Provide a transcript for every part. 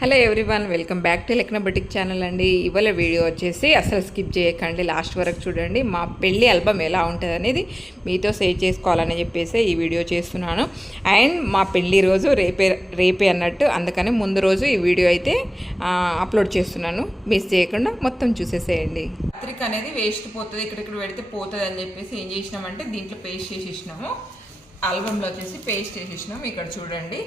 Hello everyone, welcome back to Lekna boutique channel అండి. ఇవాళ video వచ్చేసి అసలు స్కిప్ చేయకండి, లాస్ట్ వరకు చూడండి. మా పెళ్ళి ఆల్బమ్ ఎలా ఉంటుంది అనేది మీతో షేర్ చేసుకోవాలని చెప్పేసి ఈ వీడియో చేస్తున్నాను. అండ్ మా పెళ్ళి రోజు రేపే అన్నట్టు, అందుకని ముందు రోజు ఈ వీడియో అయితే అప్లోడ్ చేస్తున్నాను. మిస్ చేయకుండా మొత్తం చూసేసేయండి. పత్రిక అనేది వేస్ట్ పోతుంది, ఇక్కడిక్కడ పెడితే పోతుంది అని చెప్పేసి ఏం చేసినామంటే దీంట్లో పేస్ట్ చేసేసినాము. ఆల్బంలో వచ్చేసి పేస్ట్ చేసేసినాము. ఇక్కడ చూడండి,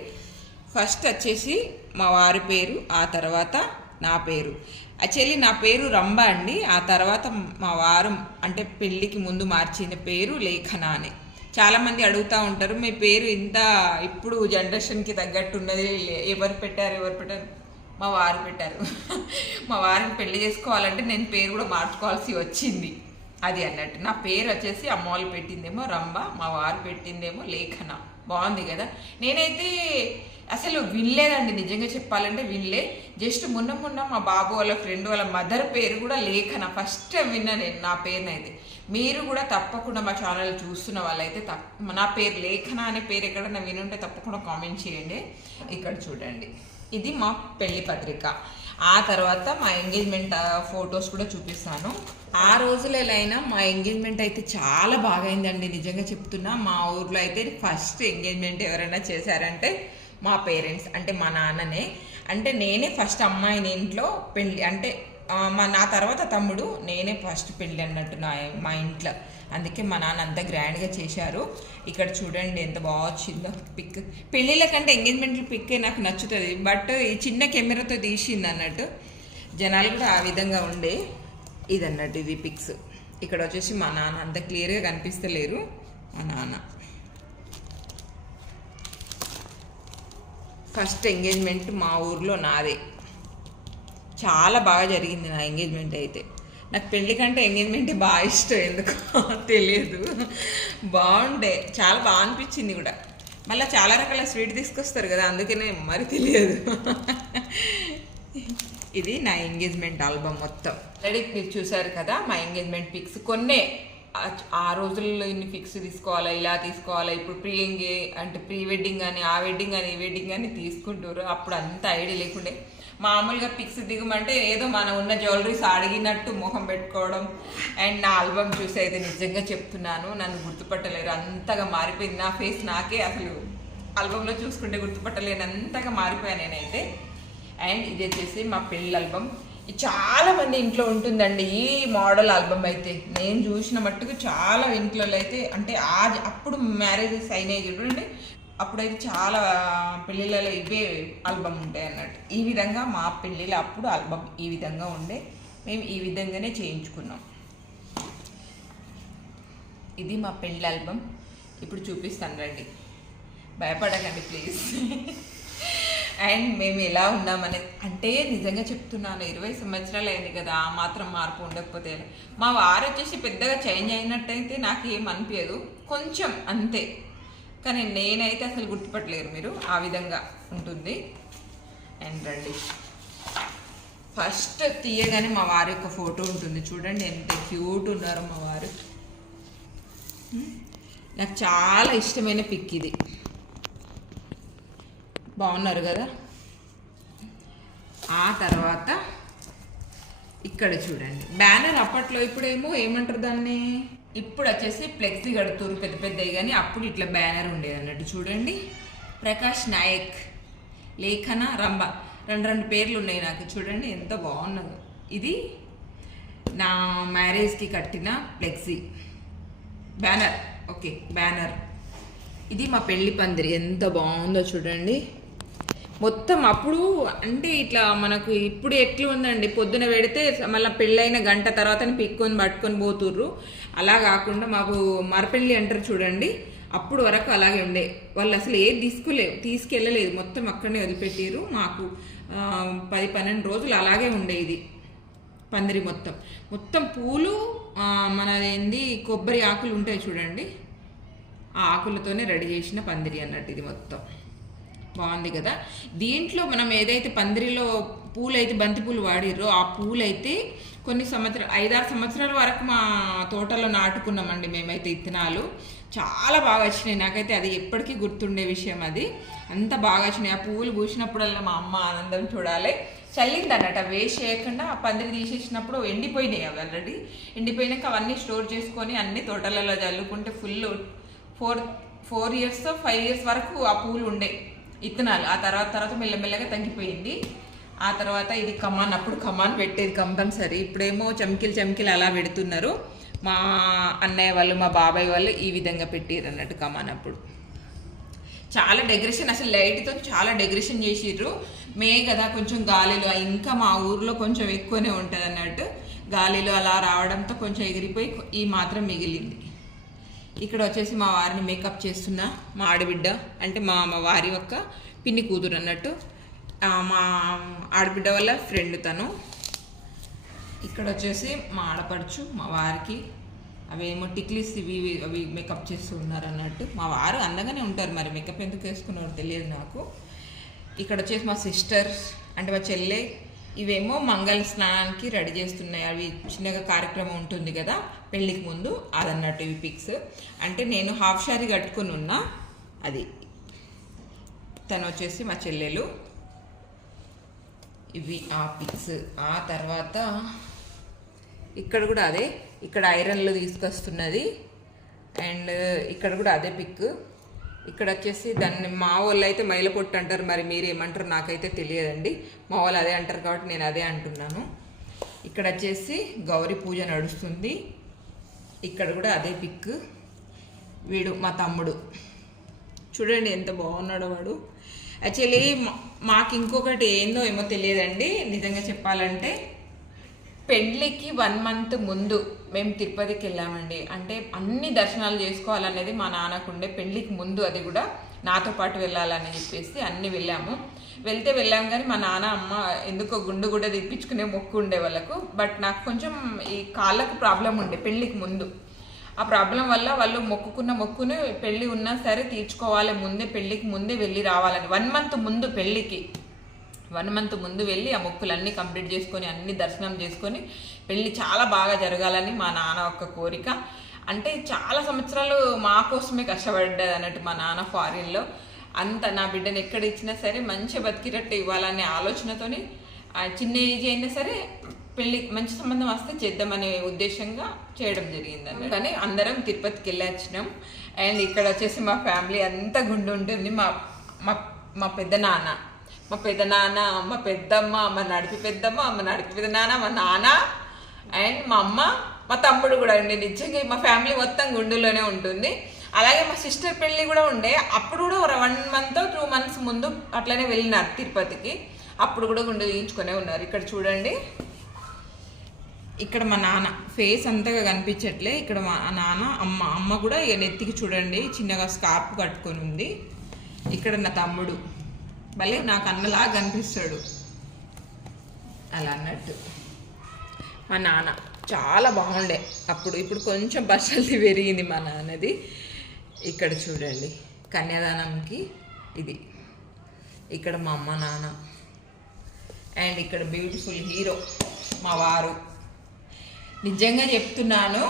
ఫస్ట్ వచ్చేసి మా వారి పేరు, ఆ తర్వాత నా పేరు. యాక్చువల్లీ నా పేరు రంభ అండి. ఆ తర్వాత మా వారు అంటే పెళ్ళికి ముందు మార్చిన పేరు లేఖన అని. చాలామంది అడుగుతూ ఉంటారు, మీ పేరు ఇంత ఇప్పుడు జనరేషన్కి తగ్గట్టు ఉన్నది, ఎవరు పెట్టారు? మా వారు పెట్టారు. మా వారిని పెళ్లి చేసుకోవాలంటే నేను పేరు కూడా మార్చుకోవాల్సి వచ్చింది. అది అన్నట్టు నా పేరు వచ్చేసి అమ్మ వాళ్ళు పెట్టిందేమో రంభ, మా వారు పెట్టిందేమో లేఖన. బాగుంది కదా. నేనైతే అసలు వినలేదండి, నిజంగా చెప్పాలంటే వినలే. జస్ట్ మొన్న మా బాబు వాళ్ళ ఫ్రెండ్ వాళ్ళ మదర్ పేరు కూడా లేఖన, ఫస్ట్ విన్నా నేను నా పేరునైతే. మీరు కూడా తప్పకుండా మా ఛానల్ చూస్తున్న వాళ్ళైతే నా పేరు లేఖన అనే పేరు ఎక్కడన్నా వినుంటే తప్పకుండా కామెంట్ చేయండి. ఇక్కడ చూడండి, ఇది మా పెళ్లి పత్రిక. ఆ తర్వాత మా ఎంగేజ్మెంట్ ఫొటోస్ కూడా చూపిస్తాను. ఆ రోజులైనా మా ఎంగేజ్మెంట్ అయితే చాలా బాగా అయిందండి, నిజంగా చెప్తున్నా. మా ఊర్లో అయితే ఫస్ట్ ఎంగేజ్మెంట్ ఎవరైనా చేశారంటే మా పేరెంట్స్, అంటే మా నాన్ననే. అంటే నేనే ఫస్ట్ అమ్మాయిని ఇంట్లో పెళ్ళి, అంటే నా తర్వాత తమ్ముడు, నేనే ఫస్ట్ పెళ్ళి అన్నట్టు మా ఇంట్లో. అందుకే మా నాన్న అంత గ్రాండ్గా చేశారు. ఇక్కడ చూడండి ఎంత బాగా వచ్చిందో పిక్. పెళ్ళిళ్ళ కంటే ఎంగేజ్మెంట్లో పిక్కే నాకు నచ్చుతుంది, బట్ ఈ చిన్న కెమెరాతో తీసింది అన్నట్టు. జనాలు కూడా ఆ విధంగా ఉండే ఇది అన్నట్టు. ఇది పిక్స్. ఇక్కడ వచ్చేసి మా నాన్న అంత క్లియర్గా కనిపిస్తలేరు. మా నాన్న ఫస్ట్ ఎంగేజ్మెంట్ మా ఊర్లో నాదే. చాలా బాగా జరిగింది నా ఎంగేజ్మెంట్ అయితే. నాకు పెళ్ళి కంటే ఎంగేజ్మెంట్ బాగా ఇష్టం, ఎందుకో తెలియదు. బాగుండే, చాలా బాగా అనిపించింది కూడా. మళ్ళీ చాలా రకాల స్వీట్ తీసుకొస్తారు కదా, అందుకనే మరి తెలియదు. ఇది నా ఎంగేజ్మెంట్ ఆల్బమ్ మొత్తం. రెడీ మీరు చూసారు కదా మా ఎంగేజ్మెంట్ పిక్స్. కొన్నే ఆ రోజుల్లో ఇన్ని పిక్స్ తీసుకోవాలా, ఇలా తీసుకోవాలా. ఇప్పుడు ప్రీ వెడ్డింగ్ అని, ఆ వెడ్డింగ్ అని, ఈ వెడ్డింగ్ అని తీసుకుంటారు. అప్పుడు అంత ఐడియా లేకుండే. మామూలుగా పిక్స్ దిగమంటే ఏదో మనం ఉన్న జ్యువెలరీస్ అడిగినట్టు మొహం పెట్టుకోవడం. అండ్ నా ఆల్బమ్ చూసి అయితే నిజంగా చెప్తున్నాను, నన్ను గుర్తుపట్టలేరు, అంతగా మారిపోయింది నా ఫేస్. నాకే అసలు ఆల్బంలో చూసుకుంటే గుర్తుపట్టలేను, అంతగా మారిపోయాను నేనైతే. అండ్ ఇది వచ్చేసి మా పెళ్ళి ఆల్బమ్. చాలా మంది ఇంట్లో ఉంటుందండి ఈ మోడల్ ఆల్బమ్ అయితే. నేను చూసిన మట్టుకు చాలా ఇంట్లో అయితే, అంటే అప్పుడు మ్యారేజెస్ అయినాయి చూడండి, అప్పుడైతే చాలా పెళ్ళిళ్ళలో ఇవే ఆల్బమ్ ఉంటాయి అన్నట్టు. ఈ విధంగా మా పెళ్ళిళ్ళ అప్పుడు ఆల్బమ్ ఈ విధంగా ఉండే, మేము ఈ విధంగానే చేయించుకున్నాం. ఇది మా పెళ్ళి ఆల్బమ్. ఇప్పుడు చూపిస్తాను రండి, భయపడకండి ప్లీజ్. అండ్ మేము ఎలా ఉన్నామని అంటే నిజంగా చెప్తున్నాను, 20 సంవత్సరాలు అయింది కదా, ఆ మాత్రం మార్పు ఉండకపోతే. మా వారు వచ్చేసి పెద్దగా చేంజ్ అయినట్టయితే నాకు ఏం అనిపించదు, కొంచెం అంతే. కానీ నేనైతే అసలు గుర్తుపట్టలేరు మీరు, ఆ విధంగా ఉంటుంది. అండ్ రండి, ఫస్ట్ తీయగానే మా వారి యొక్క ఫోటో ఉంటుంది. చూడండి ఎంత క్యూట్ ఉన్నారు మా వారు. నాకు చాలా ఇష్టమైన పిక్ ఇది. బాగున్నారు కదా. ఆ తర్వాత ఇక్కడ చూడండి బ్యానర్. అప్పట్లో ఇప్పుడేమో ఏమంటారు దాన్ని, ఇప్పుడు వచ్చేసి ఫ్లెక్సీ కడుతురు పెద్ద పెద్దవి, కానీ అప్పుడు ఇట్లా బ్యానర్ ఉండేది అన్నట్టు. చూడండి, ప్రకాష్ నాయక్, లేఖన, రంభ, రెండు పేర్లు ఉన్నాయి నాకు. చూడండి ఎంత బాగున్నదో. ఇది నా మ్యారేజ్కి కట్టిన ఫ్లెక్సీ బ్యానర్. Okay, banner. ఇది మా పెళ్లి పందిరి, ఎంత బాగుందో చూడండి. మొత్తం అప్పుడు అంటే ఇట్లా మనకు ఇప్పుడు ఎట్లా ఉందండి, పొద్దున పెడితే మళ్ళీ పెళ్ళైన గంట తర్వాతని పిక్కొని పట్టుకొని పోతుర్రు. అలా కాకుండా మాకు మరపెళ్ళి అంటారు చూడండి, అప్పుడు వరకు అలాగే ఉండే. వాళ్ళు అసలు ఏది తీసుకెళ్ళలేదు, మొత్తం అక్కడనే వదిలిపెట్టారు. మాకు 10-12 రోజులు అలాగే ఉండేది పందిరి. మొత్తం పూలు, మనదేంది కొబ్బరి ఆకులు ఉంటాయి చూడండి, ఆ ఆకులతోనే రెడీ చేసిన పందిరి అన్నట్టు. ఇది మొత్తం బాగుంది కదా. దీంట్లో మనం ఏదైతే పందిరిలో పూలు అయితే బంతి పూలు వాడిర్రో, ఆ పూలు అయితే కొన్ని 5-6 సంవత్సరాల వరకు మా తోటలో నాటుకున్నామండి మేమైతే ఇత్తనాలు. చాలా బాగా వచ్చినాయి. నాకైతే అది ఎప్పటికీ గుర్తుండే విషయం. అది అంత బాగా వచ్చినాయి. ఆ పువ్వులు పూసినప్పుడల్లా మా అమ్మ ఆనందం చూడాలి. చల్లింది అన్నట్టు వేస్ట్ చేయకుండా ఆ పందిరి తీసేసినప్పుడు ఎండిపోయినాయి. అవి ఆల్రెడీ ఎండిపోయినాక అవన్నీ స్టోర్ చేసుకొని అన్ని తోటలలో చల్లుకుంటే ఫుల్ 4 years 5 years వరకు ఆ పువ్వులు ఉండే ఇత్తనాలు. ఆ తర్వాత మెల్లమెల్లగా తగ్గిపోయింది. ఆ తర్వాత ఇది కమాన్, అప్పుడు కమాన్ పెట్టేది కంపల్సరీ. ఇప్పుడేమో చమ్కిలు అలా పెడుతున్నారు. మా అన్నయ్య వాళ్ళు మా బాబాయ్ వాళ్ళు ఈ విధంగా పెట్టారు అన్నట్టు కమాన్. అప్పుడు చాలా డెకరేషన్, అసలు లైట్తో చాలా డెకరేషన్ చేసిర్రు. మే కదా కొంచెం గాలిలో, ఇంకా మా ఊర్లో కొంచెం ఎక్కువనే ఉంటుంది అన్నట్టు. గాలిలో అలా రావడంతో కొంచెం ఎగిరిపోయి ఈ మాత్రం మిగిలింది. ఇక్కడ వచ్చేసి మా వారిని మేకప్ చేస్తున్నా. మా ఆడబిడ్డ అంటే మా వారి యొక్క పిన్ని కూతురు అన్నట్టు. మా ఆడబిడ్డ వల్ల ఫ్రెండ్ తను. ఇక్కడ వచ్చేసి మా ఆడపడుచు మా వారికి అవేమో టిక్లీస్ అవి మేకప్ చేస్తూ ఉన్నారు అన్నట్టు. మా వారు అందంగానే ఉంటారు, మరి మేకప్ ఎందుకు వేసుకున్నారో తెలియదు నాకు. ఇక్కడ వచ్చేసి మా సిస్టర్స్ అంటే మా చెల్లె, ఇవేమో మంగళ స్నానానికి రెడీ చేస్తున్నాయి. అవి చిన్నగా కార్యక్రమం ఉంటుంది కదా పెళ్ళికి ముందు, అదన్నట్టు ఇవి పిక్స్. అంటే నేను హాఫ్ శారీ కట్టుకుని ఉన్నా, అది. తను వచ్చేసి మా చెల్లెలు. ఇవి ఆ పిక్స్. ఆ తర్వాత ఇక్కడ కూడా అదే, ఇక్కడ ఐరన్లో తీసుకొస్తున్నది. అండ్ ఇక్కడ కూడా అదే పిక్. ఇక్కడ వచ్చేసి దాన్ని మా వాళ్ళు అయితే మైల పొట్టు అంటారు, మరి మీరు ఏమంటారు నాకైతే తెలియదండి. మా వాళ్ళు అదే అంటారు కాబట్టి నేను అదే అంటున్నాను. ఇక్కడ వచ్చేసి గౌరీ పూజ నడుస్తుంది. ఇక్కడ కూడా అదే పిక్. వీడు మా తమ్ముడు, చూడండి ఎంత బాగున్నాడో వాడు. యాక్చువల్లీ మాకు ఇంకొకటి ఏందో ఏమో తెలియదండి, నిజంగా చెప్పాలంటే. పెళ్ళికి 1 month ముందు మేము తిరుపతికి వెళ్ళామండి. అంటే అన్ని దర్శనాలు చేసుకోవాలనేది మా నాన్నకుండే పెళ్ళికి ముందు. అది కూడా నాతో పాటు వెళ్ళాలని చెప్పేసి అన్నీ వెళ్ళాం. కానీ మా నాన్న అమ్మ ఎందుకో గుండు కూడా తెప్పించుకునే మొక్కు ఉండే వాళ్ళకు. బట్ నాకు కొంచెం ఈ కాళ్ళకు ప్రాబ్లం ఉండే పెళ్ళికి ముందు. ఆ ప్రాబ్లం వల్ల వాళ్ళు మొక్కుని పెళ్ళి ఉన్నా సరే తీర్చుకోవాలి ముందే, పెళ్ళికి ముందే వెళ్ళి రావాలని. 1 month ముందు పెళ్ళికి 1 month ముందు వెళ్ళి ఆ మొక్కులన్నీ కంప్లీట్ చేసుకొని అన్ని దర్శనం చేసుకొని పెళ్ళి చాలా బాగా జరగాలని మా నాన్న ఒక కోరిక. అంటే చాలా సంవత్సరాలు మా కోసమే కష్టపడ్డది అన్నట్టు మా నాన్న ఫారిన్లో. అంత నా బిడ్డను ఎక్కడ ఇచ్చినా సరే మంచిగా బతికినట్టు ఇవ్వాలనే ఆలోచనతోని చిన్న ఏజ్ అయినా సరే పెళ్ళి మంచి సంబంధం వస్తే చేద్దామనే ఉద్దేశంగా చేయడం జరిగింది. కానీ అందరం తిరుపతికి వెళ్ళి వచ్చినాం. అండ్ ఇక్కడ వచ్చేసి మా ఫ్యామిలీ అంతా గుండు ఉంటుంది. మా పెద్దనాన్న, మా పెద్దమ్మ, మా నడిపి పెద్దమ్మ, మా నడిపి పెద్దనాన్న, మా నాన్న అండ్ మా అమ్మ, మా తమ్ముడు కూడా అండి. నిజంగా మా ఫ్యామిలీ మొత్తం గుండులోనే ఉంటుంది. అలాగే మా సిస్టర్ పెళ్ళి కూడా ఉండే, అప్పుడు కూడా 1 month 2 months ముందు అట్లనే వెళ్ళినారు తిరుపతికి. అప్పుడు కూడా గుండు తీయించుకునే ఉన్నారు. ఇక్కడ చూడండి, ఇక్కడ మా నాన్న ఫేస్ అంతగా కనిపించట్లే. ఇక్కడ మా నాన్న, అమ్మ కూడా ఇక నెత్తికి చూడండి చిన్నగా స్కార్ఫ్ కట్టుకొని ఉంది. ఇక్కడ నా తమ్ముడు భలే నాకు అన్నలా కనిపిస్తాడు అలా అన్నట్టు. మా నాన్న చాలా బాగుండే అప్పుడు, ఇప్పుడు కొంచెం పర్సనాలిటీ పెరిగింది మా నాన్నది. ఇక్కడ చూడండి కన్యాదానంకి ఇది. ఇక్కడ మా అమ్మ నాన్న. అండ్ ఇక్కడ బ్యూటిఫుల్ హీరో మా వారు. నిజంగా చెప్తున్నాను,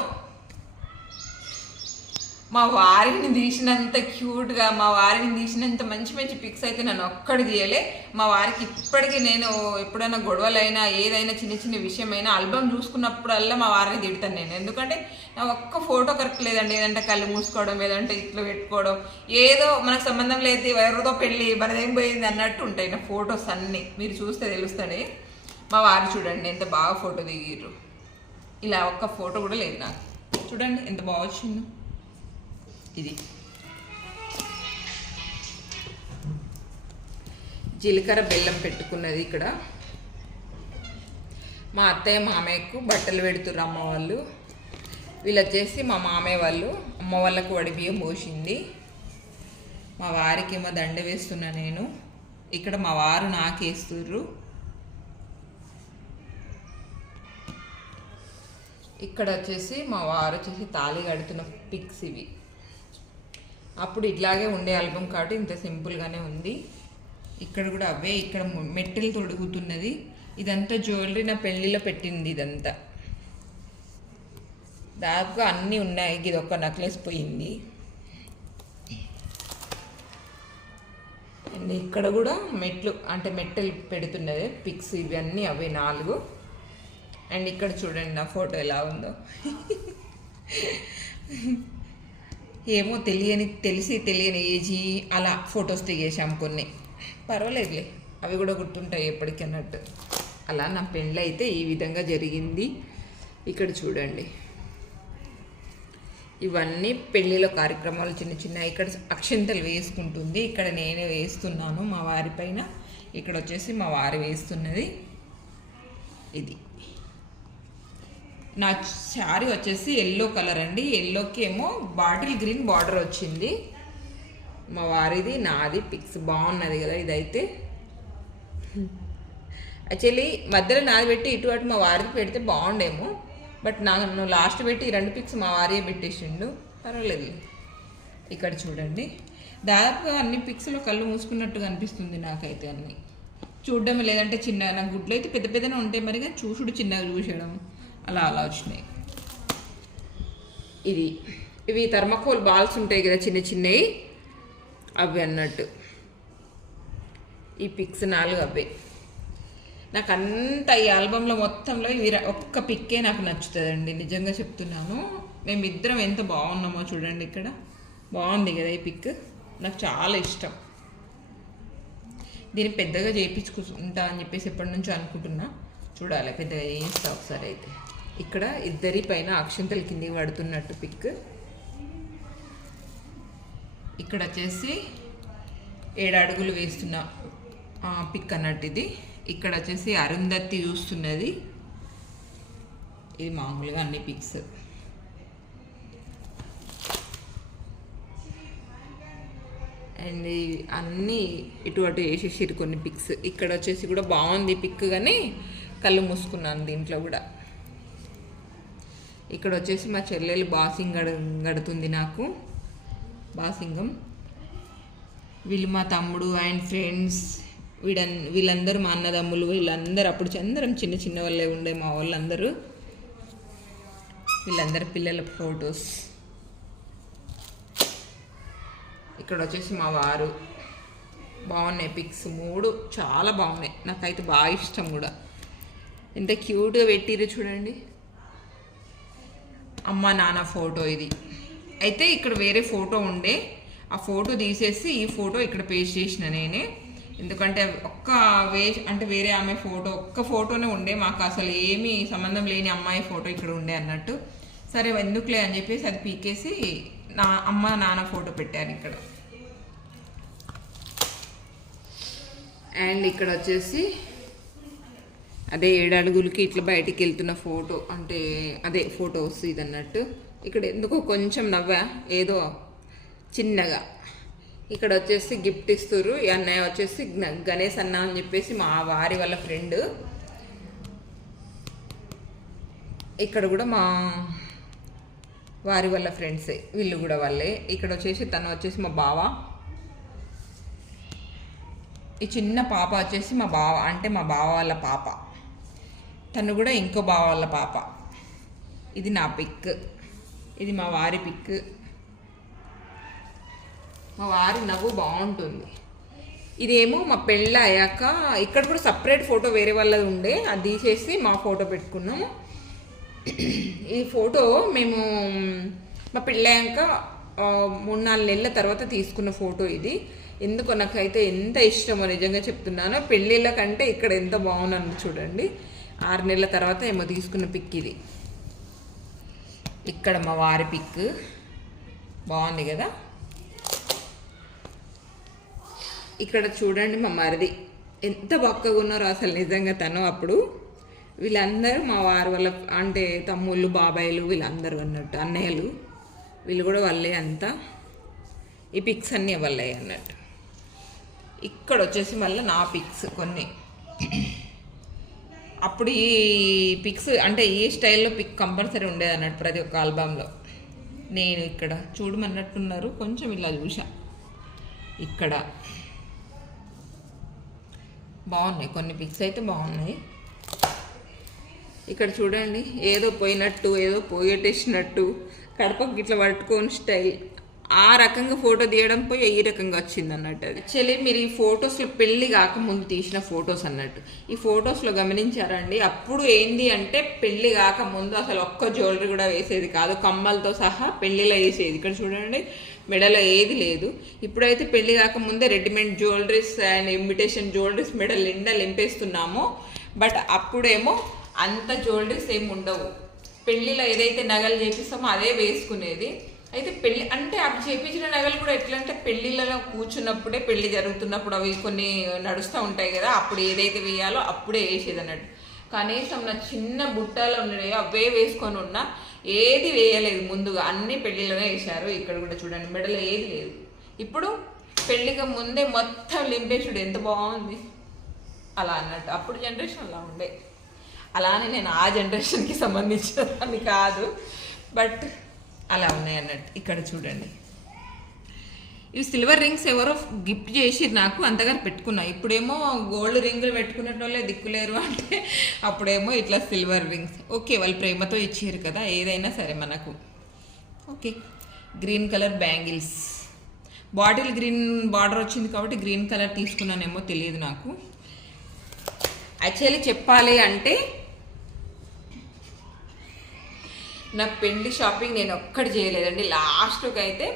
మా వారిని తీసినంత క్యూట్గా, మా వారిని తీసినంత మంచి మంచి పిక్స్ అయితే నన్ను ఒక్కడి తీయలే. మా వారికి ఇప్పటికీ నేను ఎప్పుడైనా గొడవలైనా ఏదైనా చిన్న విషయమైనా ఆల్బమ్ చూసుకున్నప్పుడల్లా మా వారిని తిడతాను నేను. ఎందుకంటే నా ఒక్క ఫోటో కరెక్ట్ లేదండి. ఏదంటే కళ్ళు మూసుకోవడం, ఏదంటే ఇట్లా పెట్టుకోవడం, ఏదో మనకు సంబంధం లేదు, ఎవరితో పెళ్ళి మనదేం పోయింది అన్నట్టు ఉంటాయి నా ఫొటోస్ అన్నీ. మీరు చూస్తే తెలుస్తుంది. మా వారు చూడండి ఎంత బాగా ఫోటో దిగిర్రు. ఇలా ఒక్క ఫోటో కూడా లేదు నాకు. చూడండి ఎంత బాగా వచ్చిందో. ఇది జీలకర్ర బెల్లం పెట్టుకున్నది. ఇక్కడ మా అత్తయ్య మామయ్యకు బట్టలు పెడుతుర్రు అమ్మ వాళ్ళు. వీళ్ళు వచ్చేసి మా మామయ్య వాళ్ళు, అమ్మ వాళ్ళకు వడి బియ్యం పోసింది. మా వారికి ఏమో దండ వేస్తున్నా నేను. ఇక్కడ మా వారు నాకేస్తుర్రు. ఇక్కడ వచ్చేసి మా వారు వచ్చేసి తాళి కడుతున్న పిక్స్ ఇవి. అప్పుడు ఇట్లాగే ఉండే ఆల్బమ్ కాబట్టి ఇంత సింపుల్గానే ఉంది. ఇక్కడ కూడా అవే. ఇక్కడ మెట్టెలు తొడుగుతున్నది. ఇదంతా జ్యువెలరీ నా పెళ్ళిలో పెట్టింది. ఇదంతా దాదాపుగా అన్నీ ఉన్నాయి. ఇది ఒక నెక్లెస్ పోయింది. అండ్ ఇక్కడ కూడా మెట్లు అంటే మెట్టలు పెడుతున్నది పిక్స్ ఇవన్నీ అవి 4. అండ్ ఇక్కడ చూడండి నా ఫోటో ఎలా ఉందో. ఏమో తెలిసి తెలియని ఏజీ అలా ఫొటోస్ దిగేసాం కొన్ని, పర్వాలేదులే అవి కూడా గుర్తుంటాయి ఎప్పటికీ అన్నట్టు. అలా నా పెళ్ళి అయితే ఈ విధంగా జరిగింది. ఇక్కడ చూడండి ఇవన్నీ పెళ్ళిలో కార్యక్రమాలు చిన్న చిన్న. ఇక్కడ అక్షింతలు వేసుకుంటుంది, ఇక్కడ నేనే వేస్తున్నాను మా వారి పైన. ఇక్కడ వచ్చేసి మా వారి వేస్తున్నది. ఇది నా శారీ వచ్చేసి ఎల్లో కలర్ అండి. ఎల్లోకి ఏమో బాటిల్ గ్రీన్ బార్డర్ వచ్చింది. మా వారిది నాది పిక్స్ బాగున్నది కదా ఇదైతే. యాక్చువల్లీ మధ్యలో నాది పెట్టి ఇటు అటు మా వారికి పెడితే బాగుండేమో, బట్ నన్ను లాస్ట్ పెట్టి ఈ 2 పిక్స్ మా వారియే పెట్టేసిండు, పర్వాలేదు. ఇక్కడ చూడండి దాదాపుగా అన్ని పిక్స్లో కళ్ళు మూసుకున్నట్టుగా అనిపిస్తుంది నాకైతే. అన్నీ చూడడం లేదంటే చిన్నగా, నాకు గుడ్లు అయితే పెద్ద పెద్దనే ఉంటాయి మరి, కానీ చూసుడు చిన్నగా చూసేయడం అలా వచ్చినాయి. ఇవి థర్మాకోల్ బాల్స్ ఉంటాయి కదా చిన్న చిన్నవి, అవి అన్నట్టు. ఈ పిక్స్ 4 అవే. నాకు అంత ఈ ఆల్బంలో మొత్తంలో ఇవి ఒక్క పిక్కే నాకు నచ్చుతుందండి, నిజంగా చెప్తున్నాను. మేమిద్దరం ఎంత బాగున్నామో చూడండి. ఇక్కడ బాగుంది కదా ఈ పిక్, నాకు చాలా ఇష్టం. దీన్ని పెద్దగా చేయించుకుంటా అని చెప్పేసి ఎప్పటి నుంచో అనుకుంటున్నా, చూడాలి పెద్దగా చేయిస్తా ఒకసారి అయితే. ఇక్కడ ఇద్దరి పైన అక్షంతలు కిందికి పడుతున్నట్టు పిక్. ఇక్కడ వచ్చేసి 7 అడుగులు వేస్తున్న పిక్ అన్నట్టు ఇది. ఇక్కడ వచ్చేసి అరుంధతి చూస్తున్నది. ఇది మామూలుగా అన్ని పిక్స్. అండ్ అన్నీ ఇటు అటు వేసేసారు కొన్ని పిక్స్. ఇక్కడ వచ్చేసి కూడా బాగుంది పిక్, కానీ కళ్ళు మూసుకున్నాను దీంట్లో కూడా. ఇక్కడ వచ్చేసి మా చెల్లెలు బాసింగ్ గడుతుంది నాకు, బాసింగం. వీళ్ళు మా తమ్ముడు అండ్ ఫ్రెండ్స్, వీళ్ళందరూ మా అన్నదమ్ములు, వీళ్ళందరూ అప్పుడు అందరం చిన్న చిన్న వాళ్ళే ఉండే మా వాళ్ళందరూ. వీళ్ళందరూ పిల్లల ఫొటోస్. ఇక్కడ వచ్చేసి మా వారు. బాగున్నాయి పిక్స్ 3, చాలా బాగున్నాయి, నాకైతే బాగా ఇష్టం కూడా. ఎంత క్యూట్గా పెట్టిరు చూడండి. అమ్మ నాన్న ఫోటో ఇది అయితే. ఇక్కడ వేరే ఫోటో ఉండే, ఆ ఫోటో తీసేసి ఈ ఫోటో ఇక్కడ పేస్ట్ చేసిన నేనే. ఎందుకంటే అంటే వేరే ఆమె ఫోటో ఒక్క ఫోటోనే ఉండే, మాకు అసలు ఏమీ సంబంధం లేని అమ్మాయి ఫోటో ఇక్కడ ఉండే అన్నట్టు. సరే ఎందుకులే అని చెప్పేసి అది పీకేసి నా అమ్మ నాన్న ఫోటో పెట్టాను ఇక్కడ. అండ్ ఇక్కడ వచ్చేసి అదే 7 అడుగులకి ఇట్లా బయటికి వెళ్తున్న ఫోటో, అంటే అదే ఫోటోస్ ఇది అన్నట్టు. ఇక్కడ ఎందుకో కొంచెం నవ్వా ఏదో చిన్నగా. ఇక్కడ వచ్చేసి గిఫ్ట్ ఇస్తారు. ఈ అన్నయ్య వచ్చేసి గణేష్ అన్న అని చెప్పేసి మా వారి వాళ్ళ ఫ్రెండ్. ఇక్కడ కూడా మా వారి వాళ్ళ ఫ్రెండ్సే, వీళ్ళు కూడా వాళ్ళే. ఇక్కడ వచ్చేసి తను వచ్చేసి మా బావ. ఈ చిన్న పాప వచ్చేసి మా బావ, అంటే మా బావ వాళ్ళ పాప. తను కూడా ఇంకో బావ వాళ్ళ పాప. ఇది నా పిక్, ఇది మా వారి పిక్. మా వారి నవ్వు బాగుంటుంది. ఇదేమో మా పెళ్ళి అయ్యాక ఇక్కడ కూడా సపరేట్ ఫోటో వేరే వాళ్ళది ఉండే, అది తీసేసి మా ఫోటో పెట్టుకున్నాము. ఈ ఫోటో మేము మా పెళ్ళయ్యాక 3-4 నెలల తర్వాత తీసుకున్న ఫోటో ఇది. ఎందుకో నాకైతే ఎంత ఇష్టమో నిజంగా చెప్తున్నాను. పెళ్ళిళ్ళ కంటే ఇక్కడ ఎంత బాగున్నాను చూడండి. 6 నెలల తర్వాత ఏమో తీసుకున్న పిక్ ఇది. ఇక్కడ మా వారి పిక్ బాగుంది కదా. ఇక్కడ చూడండి మా మరిది ఎంత బక్కగా ఉన్నారో అసలు నిజంగా. తను అప్పుడు వీళ్ళందరూ మా వారి వాళ్ళ అంటే తమ్ముళ్ళు బాబాయిలు వీళ్ళందరూ అన్నట్టు, అన్నయ్యలు వీళ్ళు కూడా వాళ్ళే అంతా. ఈ పిక్స్ అన్నీ వాళ్ళే అన్నట్టు. ఇక్కడ వచ్చేసి మళ్ళీ నా పిక్స్ కొన్ని. అప్పుడు ఈ పిక్స్ అంటే ఈ స్టైల్లో పిక్ కంపల్సరీ ఉండేది అన్నట్టు ప్రతి ఒక్క ఆల్బంలో. నేను ఇక్కడ చూడమన్నట్టున్నారు, కొంచెం ఇలా చూసా. ఇక్కడ బాగున్నాయి కొన్ని పిక్స్ అయితే బాగున్నాయి. ఇక్కడ చూడండి ఏదో పోయినట్టు, ఏదో పోగొట్టేసినట్టు కడపకి ఇట్లా పట్టుకొని స్టైల్ ఆ రకంగా ఫోటో తీయడం పోయి ఈ రకంగా వచ్చింది అన్నట్టు. అది యాక్చువల్లీ మీరు ఈ ఫొటోస్లో పెళ్లి కాకముందు తీసిన ఫొటోస్ అన్నట్టు. ఈ ఫొటోస్లో గమనించారండి, అప్పుడు ఏంది అంటే పెళ్లి కాకముందు అసలు ఒక్క జ్యువెలరీ కూడా వేసేది కాదు, కమ్మలతో సహా పెళ్లిలో వేసేది. ఇక్కడ చూడండి మెడలో ఏది లేదు. ఇప్పుడైతే పెళ్లి కాకముందే readymade jewelleries and imitation jewelleries medal నిండా నింపేస్తున్నాము. బట్ అప్పుడేమో అంత జ్యువెలరీస్ ఏమి ఉండవు. పెళ్లిలో ఏదైతే నగలు చేపిస్తామో అదే వేసుకునేది. అయితే పెళ్ళి అంటే అవి చేపించిన నగలు కూడా ఎట్లా అంటే పెళ్లిళ్ళలో కూర్చున్నప్పుడే, పెళ్లి జరుగుతున్నప్పుడు అవి కొన్ని నడుస్తూ ఉంటాయి కదా, అప్పుడు ఏదైతే వేయాలో అప్పుడే వేసేది అన్నట్టు. కనీసం నా చిన్న బుట్టాలు ఉన్నాయి అవే వేసుకొని ఉన్నా, ఏది వేయలేదు ముందుగా, అన్ని పెళ్లిలోనే వేశారు. ఇక్కడ కూడా చూడండి మెడలో ఏది లేదు. ఇప్పుడు పెళ్లికి ముందే మొత్తం లింపేసుడు ఎంత బాగుంది అలా అన్నట్టు. అప్పుడు జనరేషన్ అలా ఉండే. అలానే నేను ఆ జనరేషన్కి సంబంధించిన కాదు, బట్ అలా ఉన్నాయి అన్నట్టు. ఇక్కడ చూడండి ఇవి సిల్వర్ రింగ్స్ ఎవరో గిఫ్ట్ చేసి నాకు అంతగా పెట్టుకున్నా. ఇప్పుడేమో గోల్డ్ రింగులు పెట్టుకునేటోళ్ళే దిక్కులేరు అంటే, అప్పుడేమో ఇట్లా సిల్వర్ రింగ్స్. ఓకే, వాళ్ళు ప్రేమతో ఇచ్చారు కదా, ఏదైనా సరే మనకు okay. Green colour bangles, bottle green border వచ్చింది కాబట్టి గ్రీన్ కలర్ తీసుకున్నానేమో తెలియదు నాకు. యాక్చువల్లీ చెప్పాలి అంటే నా పెళ్లి షాపింగ్ నేను ఒక్కటి చేయలేదండి. లాస్ట్కి అయితే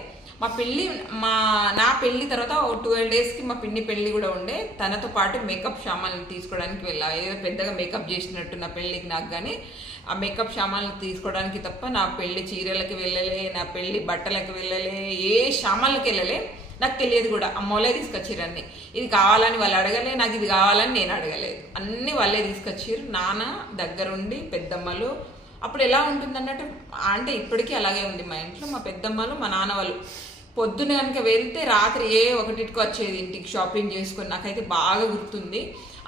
నా పెళ్లి తర్వాత 12 డేస్కి మా పిన్ని పెళ్లి కూడా ఉండే. తనతో పాటు మేకప్ సామాన్లు తీసుకోవడానికి వెళ్ళా. ఏదో పెద్దగా మేకప్ చేసినట్టు నా పెళ్ళికి నాకు, కానీ ఆ మేకప్ సామాన్లు తీసుకోవడానికి తప్ప నా పెళ్లి చీరలకి వెళ్ళలే, నా పెళ్లి బట్టలకి వెళ్ళలే, ఏ సామాన్లకి వెళ్ళలే. నాకు తెలియదు కూడా, అమ్మోలే తీసుకొచ్చారు అన్ని. ఇది కావాలని వాళ్ళు అడగలే, నాకు ఇది కావాలని నేను అడగలేదు, అన్నీ వాళ్ళే తీసుకొచ్చారు. నాన్న దగ్గరుండి, పెద్దమ్మలు. అప్పుడు ఎలా ఉంటుంది అన్నట్టు అంటే ఇప్పటికీ అలాగే ఉంది మా ఇంట్లో. మా పెద్దమ్మలు మా నాన్న వాళ్ళు పొద్దున కనుక వెళ్తే రాత్రి 1కి వచ్చేది ఇంటికి షాపింగ్ చేసుకొని. నాకైతే బాగా గుర్తుంది.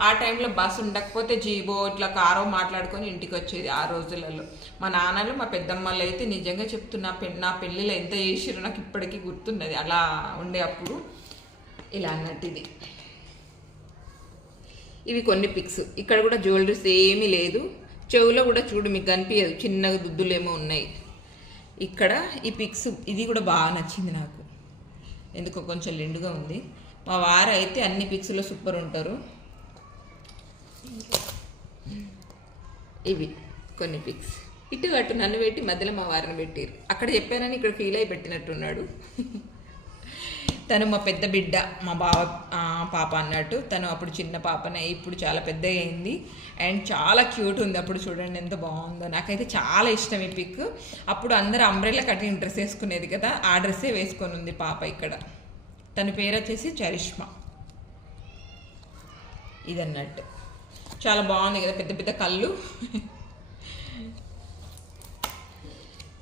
ఆ టైంలో బస్సు ఉండకపోతే జీబో ఇట్లా కారో మాట్లాడుకొని ఇంటికి వచ్చేది ఆ రోజులలో. మా నాన్నలు మా పెద్దమ్మలు అయితే నిజంగా చెప్తున్నా, నా పెళ్ళిలో ఎంత చేసిరో నాకు ఇప్పటికీ గుర్తున్నది. అలా ఉండే అప్పుడు ఇలా అన్నట్టు. ఇవి కొన్ని పిక్స్. ఇక్కడ కూడా జ్యువెలరీస్ ఏమీ లేదు. చెవులో కూడా చూడు మీకు కనిపించదు, చిన్నగా దుద్దులేమో ఉన్నాయి. ఇక్కడ ఈ పిక్స్, ఇది కూడా బాగా నచ్చింది నాకు, ఎందుకో కొంచెం లెండుగా ఉంది. మా వారు అయితే అన్ని పిక్స్లో సూపర్ ఉంటారు. ఇవి కొన్ని పిక్స్. ఇటు అటు నన్ను పెట్టి మధ్యలో మా వారిని పెట్టారు. అక్కడ చెప్పానని ఇక్కడ ఫీల్ అయి పెట్టినట్టున్నాడు. తను మా పెద్ద బిడ్డ, మా బావ పాప అన్నట్టు. తను అప్పుడు చిన్న పాపనే, ఇప్పుడు చాలా పెద్దగా అయింది అండ్ చాలా క్యూట్ ఉంది. అప్పుడు చూడండి ఎంత బాగుందో. నాకైతే చాలా ఇష్టం ఈ పిక్. అప్పుడు అందరూ అంబ్రెల్లా కటింగ్ డ్రెస్ వేసుకునేది కదా, ఆ డ్రెస్సే వేసుకొని ఉంది పాప. ఇక్కడ తన పేరు వచ్చేసి చరిష్మా. ఇదన్నట్టు చాలా బాగుంది కదా, పెద్ద పెద్ద కళ్ళు.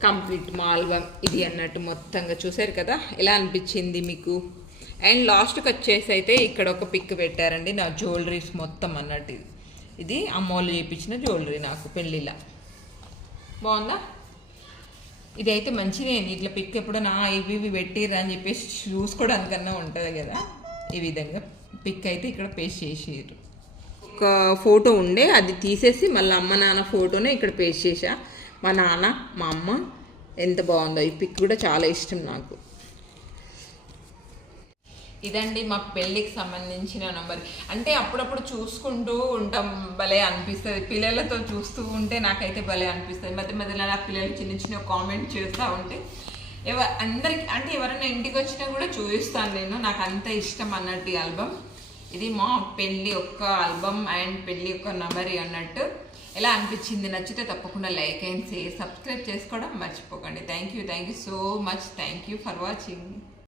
కంప్లీట్ మా ఆల్బమ్ ఇది అన్నట్టు మొత్తంగా చూసారు కదా, ఎలా అనిపించింది మీకు? అండ్ లాస్ట్కి వచ్చేసి అయితే ఇక్కడ ఒక పిక్ పెట్టారండి, నా జ్యువెలరీస్ మొత్తం అన్నట్టు. ఇది అమ్మోళ్ళు చేయించిన జ్యువెలరీ నాకు పెళ్ళిలా. బాగుందా? ఇది అయితే మంచిదే. ఇట్లా పిక్ ఎప్పుడైనా ఇవి పెట్టిర్రా అని చెప్పేసి చూసుకోవడానికన్నా ఉంటుంది కదా. ఈ విధంగా పిక్ అయితే ఇక్కడ పేస్ట్ చేసారు. ఒక ఫోటో ఉండే, అది తీసేసి మళ్ళీ అమ్మ నాన్న ఫోటోనే ఇక్కడ పేస్ట్ చేసా. మా నాన్న, మా అమ్మ. ఎంత బాగుందో ఈ పిక్ కూడా చాలా ఇష్టం నాకు. ఇదండి మా పెళ్ళికి సంబంధించిన నంబర్. అంటే అప్పుడప్పుడు చూసుకుంటూ ఉంటాం, భలే అనిపిస్తుంది. పిల్లలతో చూస్తూ ఉంటే నాకైతే భలే అనిపిస్తుంది. మధ్య మధ్యలో నా పిల్లలు చిన్న చిన్న కామెంట్ చేస్తూ ఉంటే అందరికి అంటే ఎవరైనా ఇంటికి వచ్చినా కూడా చూపిస్తాను నేను. నాకు అంత ఇష్టం అన్నట్టు ఈ ఆల్బమ్. ఇది మా పెళ్ళి యొక్క ఆల్బమ్ అండ్ పెళ్ళి యొక్క నంబర్ అన్నట్టు. ఎలా అనిపించింది? నచ్చితే తప్పకుండా లైక్ అండ్ షేర్, సబ్స్క్రైబ్ చేసుకోవడం మర్చిపోకండి. Thank you so much. Thank you for watching.